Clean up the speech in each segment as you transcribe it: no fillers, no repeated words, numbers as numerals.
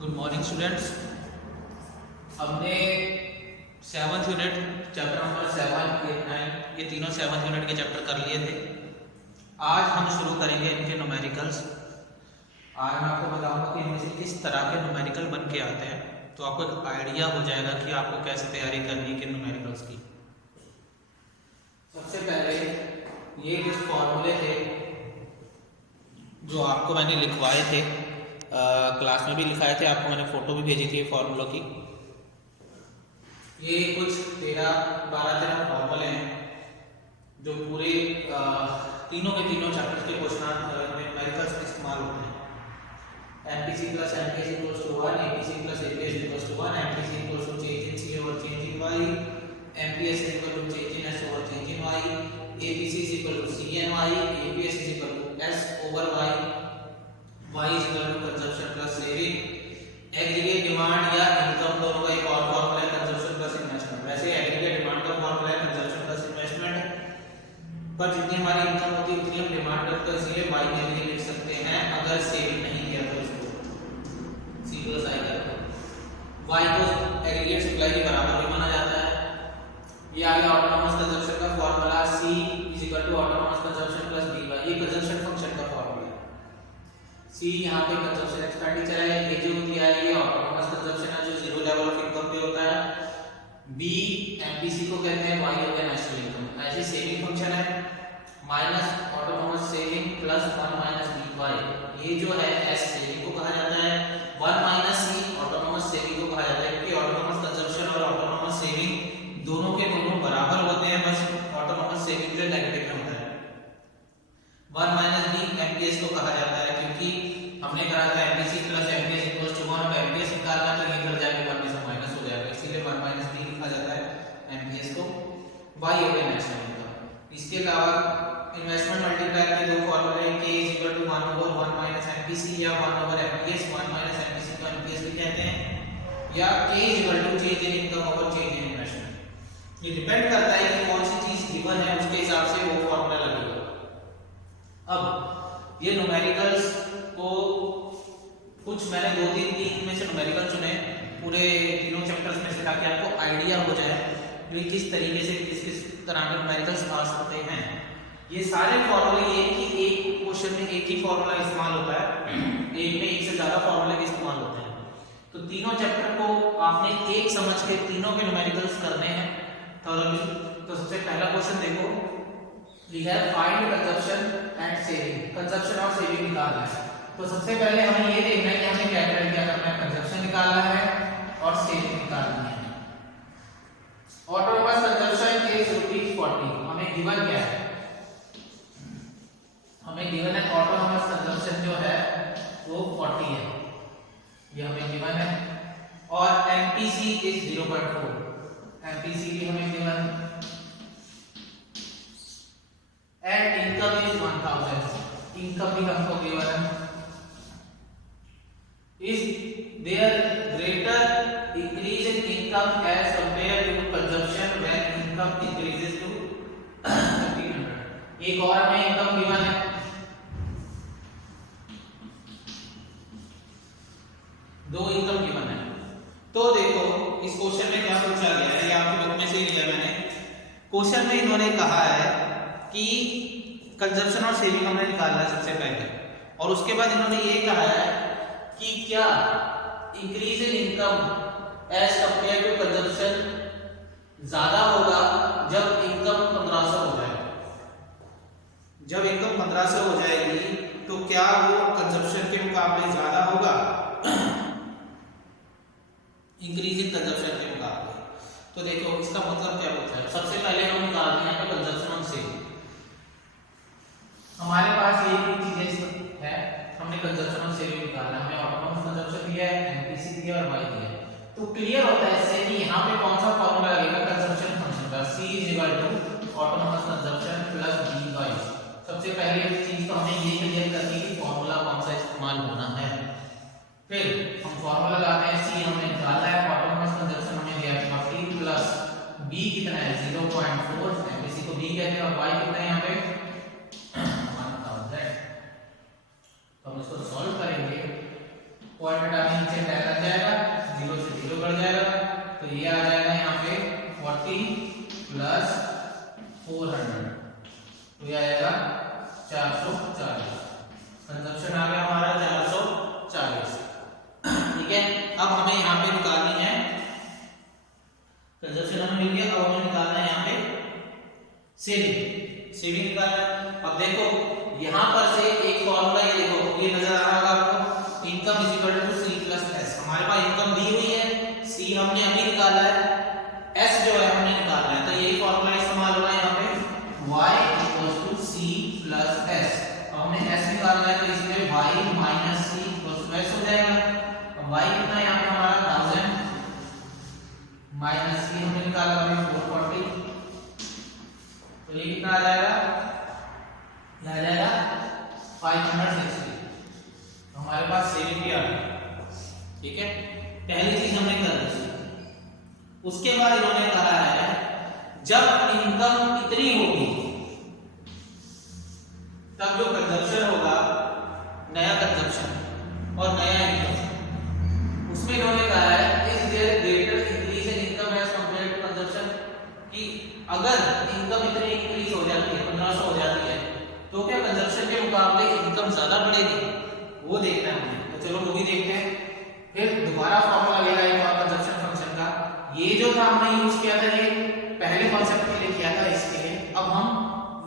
Good morning students. हमने 7th unit chapter number 7, 8, 9 ये तीनों 7th यूनिट के चैप्टर कर लिए थे। आज हम शुरू करेंगे इनके न्यूमेरिकल्स। आज मैं आपको बताऊंगा कि इनमें से किस तरह के न्यूमेरिकल बन के आते हैं, तो आपको एक आइडिया हो जाएगा कि आपको कैसे तैयारी करनी है कि न्यूमेरिकल्स की। सबसे पहले ये कुछ फॉर्मूले थे जो आपको मैंने लिखवाए थे, क्लास में भी लिखाए थे, आपको मैंने फोटो भी भेजी थी फॉर्मूलों की। ये कुछ 12-13 फॉर्मूले हैं जो पूरे तीनों के तीनों चैप्टर्स के क्वेश्चन न्यूमेरिकल्स में इस्तेमाल होते हैं। MPC plus MPS equals to 1, APC plus APS equals to 1, MPC equals to change in C over change in Y, MPS is equal to change in S over change in Y, APC is equal to C and Y, APS is equal to S over Y, Y is equal to consumption plus saving, aggregate demand या income दोनों का एक और formula है consumption plus investment. वैसे aggregate demand का formula है consumption plus investment, पर जितनी हमारी इनकम होती है उतनी हम डिमांड करते हैं, इसलिए y के लिए लिख सकते हैं अगर सेविंग नहीं किया तो इसको c प्लस i करके y को एग्रीगेट सप्लाई के बराबर भी माना जाता है। ये आ गया ऑटोनोमस कंजम्पशन का formula, c is equal to autonomous consumption plus dy। ये कंजम्पशन फंक्शन का फॉर्मूला है। C यहाँ पे कंजम्पशन एक्सपेंडिचर है, ये जो दिया है ये ऑटोनोमस कंजम्पशन है जो जीरो लेवल ऑफ इनकम पे होता है। B MPC को कहते हैं, Y हो गया नेशनल इनकम। ऐसे सेविंग फंक्शन है minus autonomous saving plus 1 minus dy। ये जो है S सेविंग को कहा जाता है, 1 माइनस C ऑटोनोमस सेविंग को कहा जाता है, क्योंकि ऑटोनोमस कंजम्पशन और ऑटोनोमस सेविंग दोनों के दोनों बराबर होते हैं, बस ऑटोनोमस सेविंग जो नेगेटिव में होता है। 1 माइनस d MPS को कहा जाता है, क्योंकि हमने कहा था MPC plus MPS equals to 1, और MPS निकालना तो ये कर जाएगा 1 में से माइनस हो जाएगा, इसीलिए 1 माइनस d लिखा जाता है MPS को। y हो गया नेशनल इनकम। इसके अलावा इन्वेस्टमेंट मल्टीप्लायर के दो फॉर्मूले हैं, k is equal to 1 over 1 minus MPC या 1 ओवर MPS। 1 माइनस MPC को MPS भी कहते हैं, या k is equal to change in income over change in investment. ये डिपेंड करता है कि कौन सी चीज गिवन है, उसके हिसाब से वो फॉर्मूला लगेगा। अब ये न्यूमेरिकल्स को कुछ मैंने 2-3 में से न्यूमेरिकल चुने पूरे तीनों चैप्टर्स में से, ताकि आपको आइडिया हो जाए कि किस तरीके से किस किस तरह के न्यूमेरिकल्स आ सकते हैं। ये सारे फॉर्मूले ये कि एक क्वेश्चन में एक ही फॉर्मूला इस्तेमाल होता है, एक में एक से ज्यादा फॉर्मूले भी इस्तेमाल होते हैं। तो तीनों चैप्टर को आपने एक समझ के तीनों के न्यूमेरिकल्स करने हैं थॉरली। तो सबसे पहला क्वेश्चन देखो, we have find consumption and saving. Consumption और सेविंग निकालना है, तो सबसे पहले हमें ये देखना है कि हमें क्या करना है, कंजम्पशन निकालना है और सेविंग निकालनी है। Autonomous consumption is ₹40। हमें गिवन क्या है, हमें गिवन है ऑटोनोमस कंजम्पशन जो है वो 40 है, ये हमें गिवन है। और MPC इज 0.4, MPC भी हमें given, and income is 1000, income भी हमको गिवन है। Is there greater increase in income as compared to consumption when income increases to 1300? एक और में इनकम गिवन है, दो इनकम गिवन है। तो देखो इस क्वेश्चन में क्या पूछा गया है, ये आपके बुक में से लिया मैंने। क्वेश्चन में इन्होंने कहा है कि कंजम्पशन और सेविंग हमने निकालना है सबसे पहले, और उसके बाद इन्होंने ये कहा है कि क्या increase in income as compare to consumption ज्यादा होगा जब इनकम 1500 हो जाएगा। जब इनकम 1500 हो जाएगी तो क्या वो कंजम्पशन के मुकाबले ज्यादा होगा, इंक्रीज इन कंजम्पशन के मुकाबले। तो देखो इसका मतलब क्या होता है, सबसे पहले हम निकालते हैं कंजम्पशन और सेविंग। हमारे पास ये चीजें है, हमने कंजम्पशन और सेविंग निकालना, हमें ऑटोनोमस कंजम्पशन दिया है, MPC दिया और y दिया है। तो क्लियर होता है इससे कि यहाँ पे कौन सा फॉर्मूला लगेगा कंजम्पशन फंक्शन का, c is equal to autonomous consumption plus dy। सबसे पहले चीज तो हमें ये क्लियर करनी है कि फॉर्मूला कौन सा इस्तेमाल होना है। फिर हम फॉर्मूला लगाते हैं, c हमने निकाला है, ऑटोनोमस कंजम्पशन हमें दिया है 40 प्लस b कितना है 0.4, MPC को b कहते हैं, और y कितना है यहाँ पे 1000। तो हम इसको सॉल्व करेंगे पॉइंट हटाने नीचे टेन लग जाएगा, 0 से 0 कट जाएगा, तो ये आ जाएगा यहाँ पे 40 प्लस 400, तो ये आएगा 440। कंजप्शन आ गया हमारा 440। ठीक है, अब हमें यहाँ पे निकालनी है कंजप्शन, हमें मिल गया। अब हमें निकालना है यहाँ पे सेविंग। सेविंग निकालना है। अब देखो यहाँ पर से एक फॉर्मूला, ये देखो ये नजर आ रहा होगा आपको, income is equal to C plus S. हमारे पास इनकम दी हुई है, सी हमने अभी निकाला है, एस जो है हमने निकालना है, तो यही फॉर्मूला इस्तेमाल होगा यहाँ पे, y equals to C plus S. अब हमें एस निकालना है, तो इसमें y minus C equals to S हो जाएगा। अब y कितना यहाँ पे हमारा 1000 माइनस सी हमने निकाला है 440, तो ये कितना आ जाएगा, ये आ जाएगा 560। तो हमारे पास सेविंग भी आ गई। ठीक है, पहली चीज हमने कर दी। उसके बाद इन्होंने कहा है जब इनकम इतनी होगी तब जो कंजप्शन होगा, नया कंजप्शन और नया इनकम, उसमें इन्होंने कहा है is there greater increase in income as compared to consumption, कि अगर इनकम इतनी इंक्रीज हो जाती है, 1500 हो जाती है, तो क्या कंजप्शन के मुकाबले इनकम ज्यादा बढ़ेगी, वो देखना है हमें। तो चलो वो भी देखते हैं। फिर दोबारा फॉर्मूला ले आए और कंजप्शन फंक्शन का, ये जो था हमने यूज किया था, ये पहले कॉन्सेप्ट के लिए किया था, इसके लिए अब हम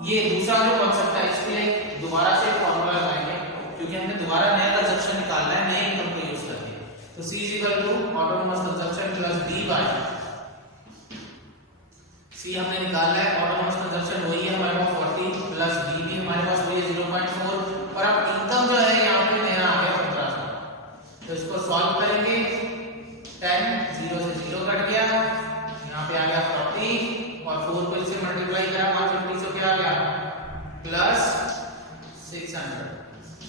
ये दूसरा जो कॉन्सेप्ट है इसके लिए दोबारा से फॉर्मूला लगाएंगे, क्योंकि हमने दोबारा नया कंजप्शन निकालना है नए इनकम को यूज करके। तो C is equal to autonomous consumption plus D by C हमने निकाला है, ऑटोनोमस कंजप्शन वही है हमारे पास 40 प्लस D भी हमारे पास वही है 0.4, और अब इनकम जो है यहाँ पे नया आ गया 1500, तो इसको सॉल्व करेंगे। 10 0 से 0 कट गया, यहाँ पे आ गया 40 और 4 को इससे मल्टीप्लाई करा 150, से क्या आ गया प्लस 600,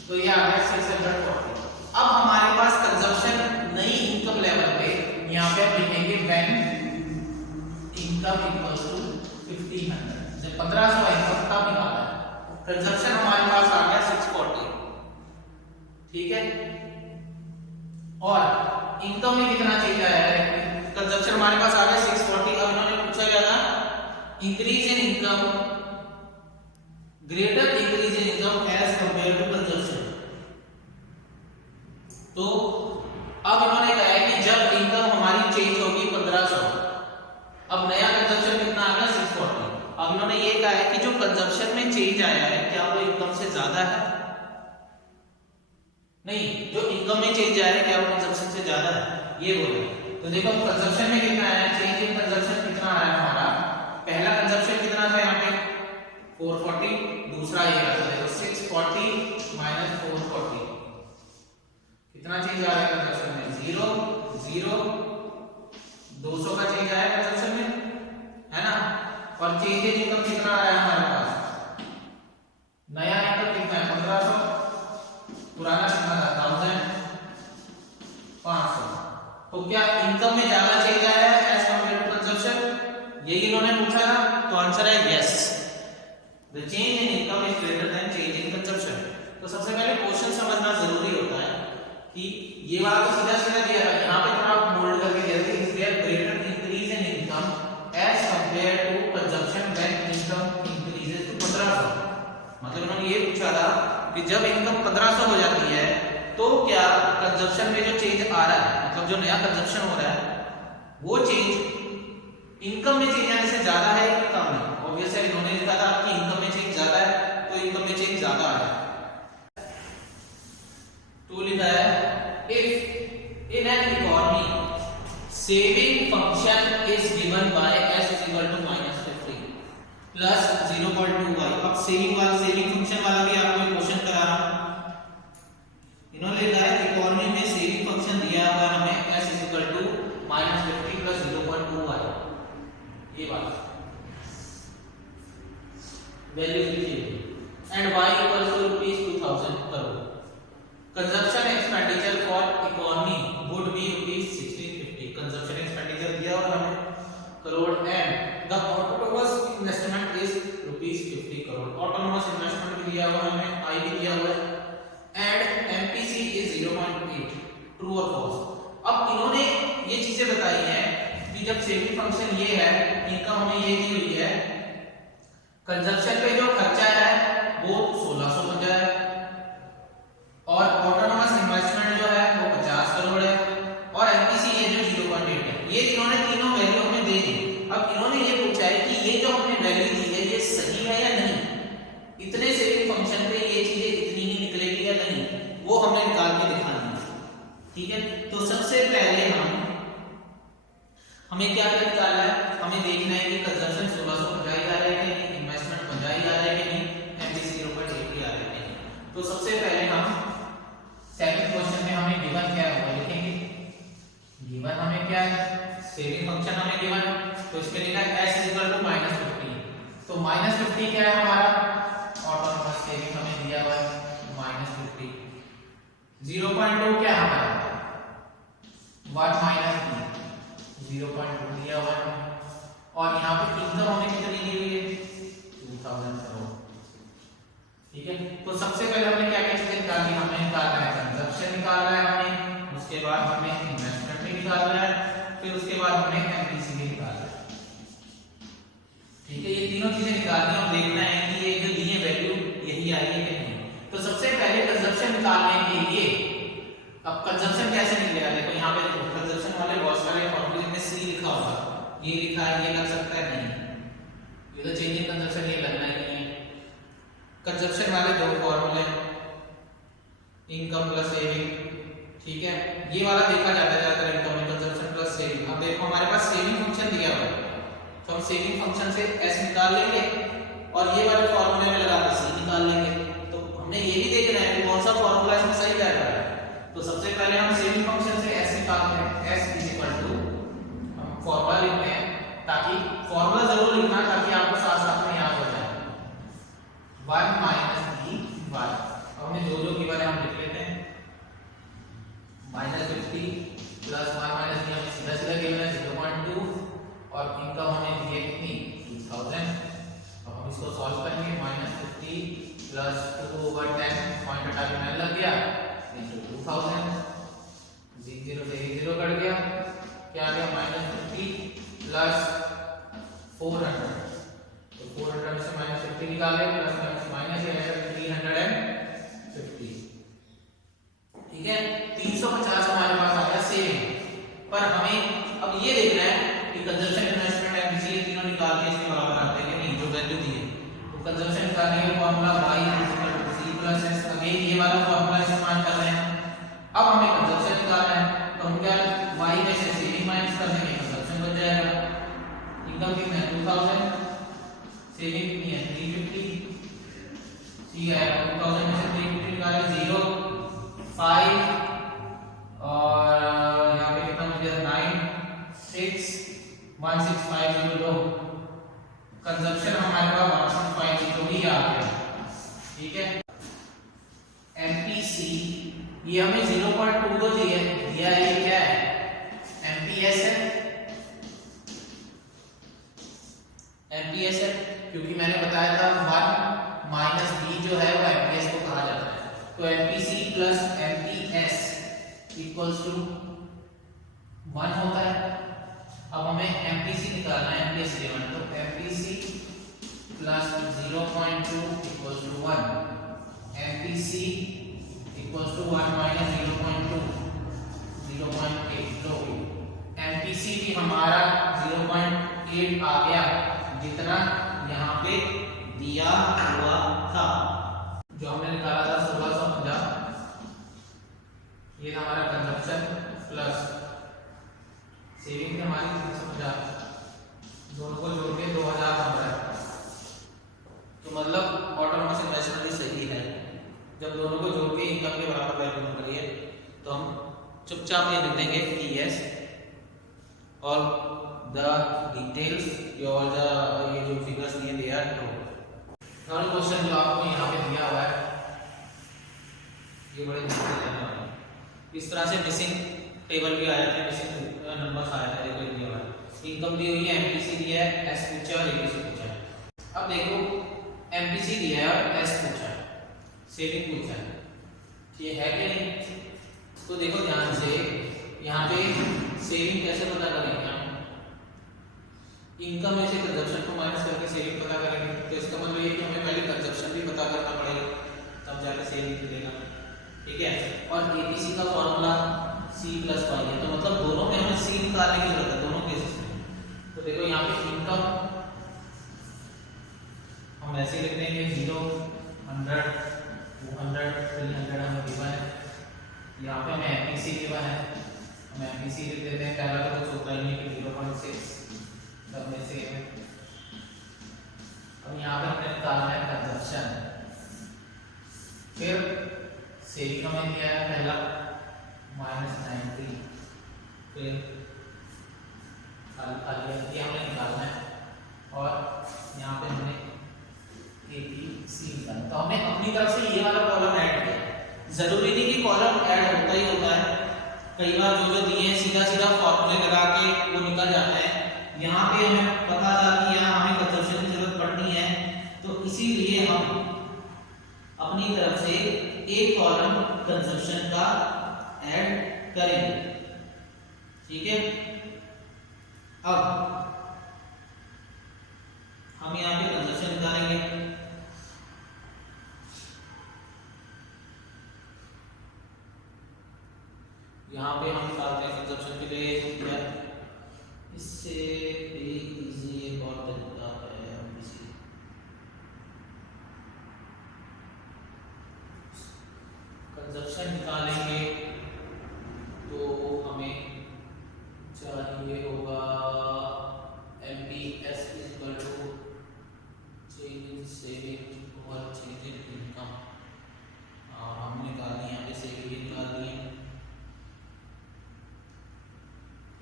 तो ये आ गया 640। अब हमारे पास कंजप्शन नई इनकम लेवल पे यहाँ पे लिखेंगे व्हेन इनकम इक्वल्स टू 1500, जब 1500 इनकम तब निकाला है। कंजप्शन हमारे पास आ गया 640। ठीक है, और इनकम में कितना चेंज आया है, कंजप्शन हमारे पास आ गया 640। अब इन्होंने पूछा क्या था, increase in income, greater increase in income as compare to consumption. तो अब इन्होंने कहा है कि जब इनकम हमारी चेंज होगी 1500, अब नया कंजप्शन कितना आ गया 640। अब इन्होंने ये कहा है कि जो कंजप्शन में चेंज आया है क्या वो इनकम से ज्यादा है, नहीं, जो इनकम में चेंज आया है क्या वो कंजप्शन से ज्यादा है, ये बोले। तो देखो कंजप्शन में कितना आया, चेंज इन कंजप्शन कितना आया हमारा, पहला कंजप्शन कितना था यहाँ पे 440, दूसरा ये रहा, देखो 640 माइनस 440, कितना चेंज आया कंजप्शन में 0 0, 200 का चेंज आया कंजप्शन में, है ना। और चेंज इन इनकम कितना आया हमारे पास, नया इनकम कितना है 1500, पुराना कितना था 1500। तो क्या इनकम में ज्यादा चेंज आया है एज कंपेयर टू कंजप्शन, यही इन्होंने पूछा था, तो आंसर है yes, the change in income is greater than change in consumption. तो सबसे पहले क्वेश्चन समझना जरूरी होता है कि ये वाला तो सीधा सीधा दिया है, यहाँ पे थोड़ा मोल्ड करके दिया है, is there greater increase in income as compare to consumption when income increases to 1500। मतलब उन्होंने ये पूछा था कि जब इनकम 1500 हो जाती है तो क्या कंजप्शन में जो चेंज आ रहा है, मतलब जो नया कंजप्शन हो रहा है वो चेंज इनकम में चेंज आने से ज्यादा है या कम है। ऑब्वियसली इन्होंने लिखा था कि इनकम में चेंज ज्यादा है, तो इनकम में चेंज ज्यादा आ रहा है। तो लिखा है if in an economy saving function is given by s is equal to -50 plus 0.2y। अब सेविंग फंक्शन वाला भी आपको क्वेश्चन करा रहा हूं। इन्होंने लिखा है इकोनॉमी में सेविंग फंक्शन दिया हुआ है हमें s is equal to -50 plus 0.2y, ये बात वैल्यू लिखिए, and y equals to ₹2000 crore. Consumption expenditure for economy would be ₹1650। Consumption expenditure दिया हुआ हमें crore, and the autonomous investment is ₹50 crore. Autonomous investment भी दिया हुआ हमें, I भी दिया हुआ है, एंड MPC इज 0.8। ट्रू और फॉल्स। अब इन्होंने ये चीजें बताई हैं कि जब सेविंग फंक्शन ये है, इनकम हमें ये दी हुई है, कंजप्शन पे जो खर्चा है वो 1650 है और ऑटोनोमस इन्वेस्टमेंट जो है वो 50 करोड़ है और एमपीसी ये जो 0.8 है। ये इन्होंने तीनों वैल्यू हमें दे दी। अब इन्होंने ये पूछा है कि ये जो हमने वैल्यू दी है ये सही है या नहीं, इतने सेविंग फंक्शन पे ये चीजें इतनी ही निकलेगी या नहीं, वो हमने निकाल के दिखानी है। ठीक है, तो सबसे पहले हमें क्या क्या निकालना है, हमें देखना है कि कंजम्पशन 1650 ही आ रहा है कि नहीं, इन्वेस्टमेंट 50 ही आ रहा है कि नहीं, एमपीसी 0.8 ही आ रहा है कि नहीं। तो सबसे पहले हम सेकंड क्वेश्चन में हमें गिवन क्या होगा लिखेंगे। गिवन हमें क्या है, सेविंग फंक्शन हमें गिवन, तो इसके लिए s -50। तो -50 क्या है हमारा, ऑटोनोमस सेविंग हमें दिया हुआ है -50। 0.2 क्या है हमारा 1 माइनस b, 0.2 दिया हुआ है और यहाँ पे इनकम हमें कितनी दी हुई है 2000 करोड़। ठीक है, तो सबसे पहले हमने क्या क्या चीजें निकाली, हमें निकालना है कंजप्शन निकालना है हमें, उसके बाद हमें इन्वेस्टमेंट भी निकालना है, फिर उसके बाद हमें एमपीसी भी निकालना है। ठीक है, ये तीनों चीजें निकालनी है और देखना है कि ये जो दी है वैल्यू यही आई है कि नहीं। तो सबसे पहले कंजप्शन निकालने के लिए, अब कंजप्शन कैसे निकलेगा, देखो यहाँ पे देखो कंजप्शन वाले बहुत सारे फॉर्मूले में सी लिखा होगा, ये लिखा है, ये लग सकता है नहीं, ये तो चेंज इन कंजप्शन ये लगना ही नहीं है। कंजप्शन वाले दो फॉर्मूले, इनकम प्लस सेविंग। ठीक है, ये वाला देखा जाता है ज्यादातर, इनकम कंजप्शन प्लस सेविंग। अब देखो हमारे पास सेविंग फंक्शन दिया हुआ है, तो हम सेविंग फंक्शन से s निकाल लेंगे और ये वाले फॉर्मूले में लगा के c निकाल लेंगे। तो हमने ये भी देखना है कि कौन सा फॉर्मूला इसमें सही बैठ रहा है। तो सबसे पहले हम सेविंग फंक्शन से s निकालते हैं, s हम फॉर्मूला लिखते हैं, ताकि फॉर्मूला जरूर लिखना ताकि आपको साथ साथ में याद हो जाए। 1 माइनस b 1, अब हमें जो जो गिवन है हम लिख लेते हैं, -50 प्लस 1 माइनस b हमें सीधा सीधा गिवन है 0.2 और इनकम हमें दी है कितनी 2000। अब हम इसको सॉल्व करेंगे, -50 प्लस 2/10 पॉइंट हटा के 9 लग गया, 2000, 0 से 0 कट गया, क्या आ गया -50 प्लस 400, तो 400 में से -50 निकाले, प्लस माइनस ये आएगा 350। ठीक है, 350 हमारे पास आ गया सेविंग। पर हमें अब ये देखना है कि कंजम्पशन इन्वेस्टमेंट एमपीसी ये तीनों निकाल के इसके बराबर आते हैं कि नहीं, जो वैल्यू दी है। तो कंजम्पशन निकालने का formula y c plus s, again ये वाला फार्मूला इस्तेमाल कर रहे हैं। अब हमें कंजम्पशन निकालना है, तो हम क्या y में से सेविंग माइनस कर देंगे, कंजम्पशन बच जाएगा। इनकम कितना है 2000, सेविंग कितनी है 350, सी आएगा 2000 में से 350 निकाले 0 5 और यहाँ पे कितना मुझे 9 6 16502, कंजप्शन हमारे पास 16502 ही आ गया। ठीक है, एमपीसी ये हमें 0.2 तो दिया है, ये क्या है एमपीएस है, एमपीएस है क्योंकि मैंने बताया था 1 माइनस b जो है वो एमपीएस को कहा जाता है। तो MPC plus MPS equals to 1 होता है। अब हमें एमपीसी निकालना है, एमपीएस गिवन, तो MPC plus 0.2 equals to 1, MPC equals to 1 minus 0.2 0.8। तो एमपीसी भी हमारा 0.8 आ गया, जितना यहाँ पे दिया हुआ था, जो हमने निकाला था 1650, ये था हमारा कंजप्शन प्लस सेविंग थी हमारी 350, दोनों को जोड़ के 2000 बन रहा है। तो मतलब ऑटोनोमस इन्वेस्टमेंट भी सही है, जब दोनों को जोड़ के इनकम के बराबर वैल्यू बन रही है तो हम चुपचाप ये लिख देंगे पीएस और द डिटेल्स और ये जो फिगर्स दिए they are true. Third question जो आपको यहाँ पे दिया हुआ है, ये बड़े मुश्किल रहने वाला है। इस तरह से मिसिंग टेबल भी आ जाते हैं, मिसिंग नंबर्स आ जाते हैं। देखो दिया हुआ है, इनकम दी हुई है, एमपीसी दिया है, एस पूछा और एबीसी पूछा है। अब देखो एमपीसी दिया है और एस पूछा है, सेविंग पूछा है, ये है कि नहीं? तो देखो ध्यान से, यहाँ पे सेविंग कैसे पता करेंगे हम? इनकम में से कंजप्शन को माइनस करके सेविंग पता करेंगे। तो इसका मतलब ये कि हमें पहले कंजप्शन भी पता करना पड़ेगा, तब जाके सेविंग मिलेगा। ठीक है, और एबीसी का फॉर्मूला C प्लस वाई है, तो मतलब दोनों में हमें C निकालने की जरूरत है, दोनों केसेस में। तो देखो यहाँ पे इनकम हम ऐसे लिख देंगे 0, 100, 200, 300 हमें दिया है। यहाँ पे हमें एमपीसी दिया है, हम एमपीसी लिख देते हैं। पहला तो कुछ होता ही नहीं कि 0.6 सब में से है। अब यहाँ पे हमने निकालना है कंजप्शन, फिर सेविंग हमें दिया है पहला -90, फिर ये हमने निकालना है, और यहाँ पे हमने एबीसी निकालना। तो हमने अपनी तरफ से ये वाला कॉलम ऐड किया। जरूरी नहीं कि कॉलम ऐड होता ही होता है, कई बार जो दिए हैं सीधा सीधा फॉर्मूले लगा के वो निकल जाता है। यहाँ पे हमें पता था कि यहाँ हमें कंजप्शन की जरूरत पड़नी है, तो इसीलिए हम अपनी तरफ से एक कॉलम कंजप्शन का ऐड करेंगे। ठीक है, अब हम यहाँ पे कंजप्शन निकालेंगे। यहाँ पे हम निकालते हैं कंजप्शन के लिए, इससे भी इजी एक और तरीका है। हम इसी कंजप्शन निकालेंगे तो हमें चाहिए होगा MPS equal to change in saving और चेंज इन इनकम। और हमने निकालनी यहाँ पे सेविंग निकाल दी है।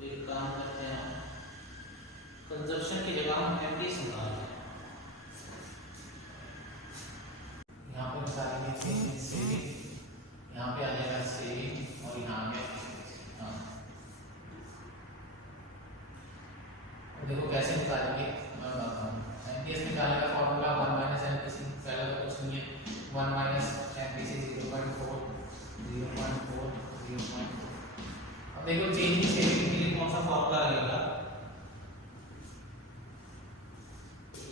एक काम करते हैं, कंजप्शन की जगह हम एमपीएस निकालते हैं। यहाँ पे निकालेंगे चेंज इन सेविंग, यहाँ पे आ जाएगा सेविंग और यहाँ पे देखो कैसे निकालेंगे, मैं बताता हूँ। एमपीएस निकालने का फॉर्मूला 1 माइनस एमपीसी, पहले तो कुछ नहीं है, 1 माइनस एमपीसी 0.4, 0.4, 0.4। अब देखो चेंज इन सेविंग के लिए कौन सा फॉर्मूला लगेगा,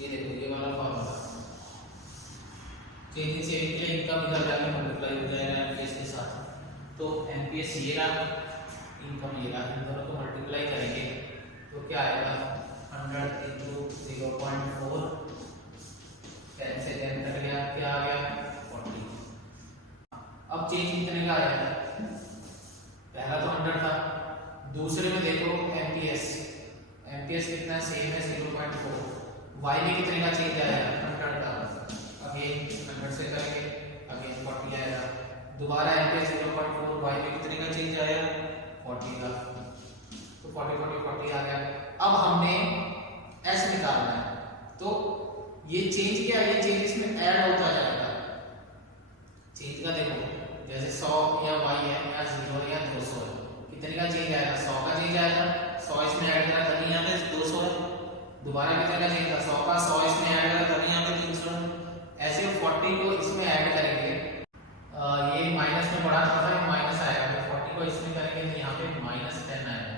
ये देखो ये वाला फॉर्मूला। चेंज इन सेविंग के लिए इनकम इधर जाके मल्टीप्लाई हो जाएगा एमपीएस के साथ, तो एमपीएस ये रहा, इनकम ये रहा, इन दोनों को मल्टीप्लाई करेंगे तो क्या आएगा 100 into 0.4, 10 से 10 कट गया, क्या आ गया 40। अब चेंज कितने का आया, पहला तो 100 था, दूसरे में देखो एमपीएस कितना है, सेम है 0.4। वाई में कितने का चेंज आया 100 का, अगेन 100 से करेंगे, अगेन 40 आएगा। दोबारा एमपीएस 0.4, वाई में कितने का चेंज आया 40 का, तो 40 आ गया। अब हमने एस निकालना है, तो ये चेंज क्या है, ये चेंज इसमें ऐड होता जाएगा। चेंज का देखो जैसे 100 या y है या 0 या 200 है, कितने का चेंज आएगा 100 का चेंज आएगा, 100 इसमें ऐड करा तभी यहाँ पे 200 है। दोबारा कितने का चेंज था 100 का, 100 इसमें ऐड करा तभी यहाँ पे 300 है। ऐसे 40 को इसमें ऐड करेंगे, ये माइनस में बढ़ा था, ये माइनस आएगा, तो 40 को इसमें करेंगे तो यहाँ पे -10 आएगा।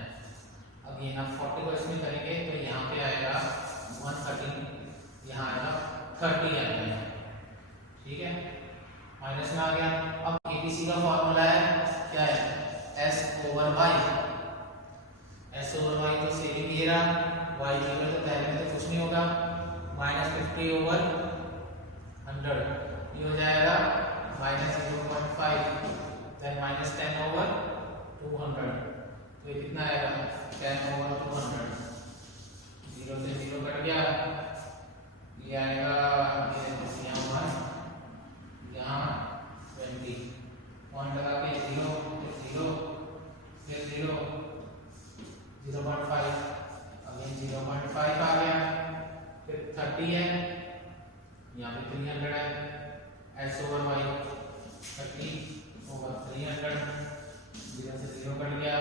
अब ये ना 40 को इसमें करेंगे तो यहाँ पे आएगा 130, यहाँ आएगा 30 आएगा। ठीक है, माइनस में आ गया। अब एबीसी का फॉर्मूला है क्या है, S over Y। S over Y तो सेविंग ये रहा, Y जीरो तो पहले में तो कुछ नहीं होगा, -50 ओवर 100 ये हो जाएगा -0.5, देन -10 ओवर 200, तो ये कितना आएगा 10 ओवर 200, 0 से 0 कट गया, ये आएगा यहाँ 1, यहाँ 20, 1 लगा के 0, 0, फिर 0, 0.5, अगेन 0.5 आ गया, फिर 30 है, यहाँ पे 300 है, S ओवर Y 30 ओवर 300, 0 से 0 कट गया,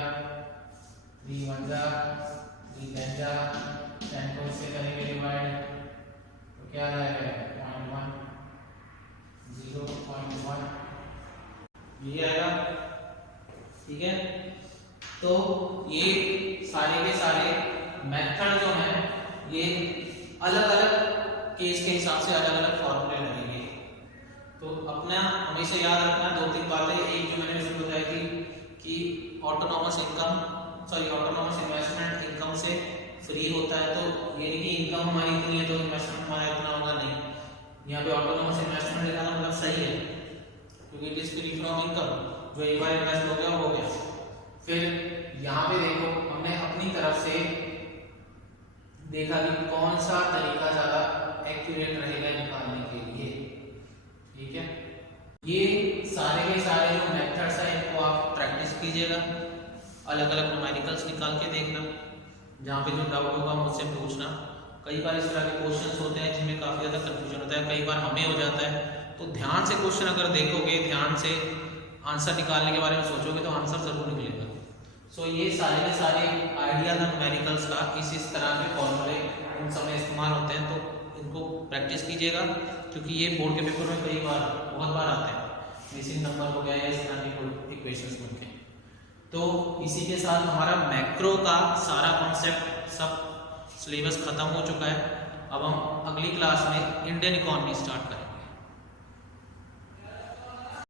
3 1 जा, 3 10 जा, 10 को इससे करेंगे डिवाइड, तो क्या आ जाएगा 0.1, 0.1 ये आएगा। ठीक है, तो ये सारे के सारे मेथड जो हैं ये अलग अलग केस के हिसाब से अलग अलग फॉर्मूले लगेंगे। तो अपना हमेशा याद रखना 2-3 बातें। एक जो मैंने इसमें बताई थी कि ऑटोनॉमस इन्वेस्टमेंट इनकम से फ्री होता है, तो ये नहीं कि इनकम हमारी इतनी है तो इन्वेस्टमेंट हमारा इतना होगा, नहीं। यहाँ पे ऑटोनॉमस इन्वेस्टमेंट लगाना मतलब सही है, क्योंकि it is free from income, जो एक बार इन्वेस्ट हो गया वो हो गया। फिर यहाँ पे देखो हमने अपनी तरफ से देखा कि कौन सा तरीका ज्यादा एक्यूरेट रहेगा निकालने के लिए, ठीक है। ये सारे के सारे जो मेथड्स हैं इनको आप प्रैक्टिस कीजिएगा, अलग अलग न्यूमेरिकल्स निकाल के देखना, जहाँ पे जो डाउट होगा मुझसे पूछना। कई बार इस तरह के क्वेश्चंस होते हैं जिनमें काफ़ी ज़्यादा कंफ्यूजन होता है, कई बार हमें हो जाता है, तो ध्यान से क्वेश्चन अगर देखोगे, ध्यान से आंसर निकालने के बारे में सोचोगे तो आंसर जरूर निकलेगा। सो ये सारे के सारे आइडिया था न्यूमेरिकल्स का, इस तरह के फॉर्मूले उन समय इस्तेमाल होते हैं, तो इनको प्रैक्टिस कीजिएगा, क्योंकि ये बोर्ड के पेपर में कई बार बहुत बार आते हैं, मिसिंग नंबर हो गया या इस तरह के कोई इक्वेशंस बनते हैं। तो इसी के साथ हमारा मैक्रो का सारा कॉन्सेप्ट सब सिलेबस खत्म हो चुका है। अब हम अगली क्लास में इंडियन इकोनॉमी स्टार्ट करेंगे।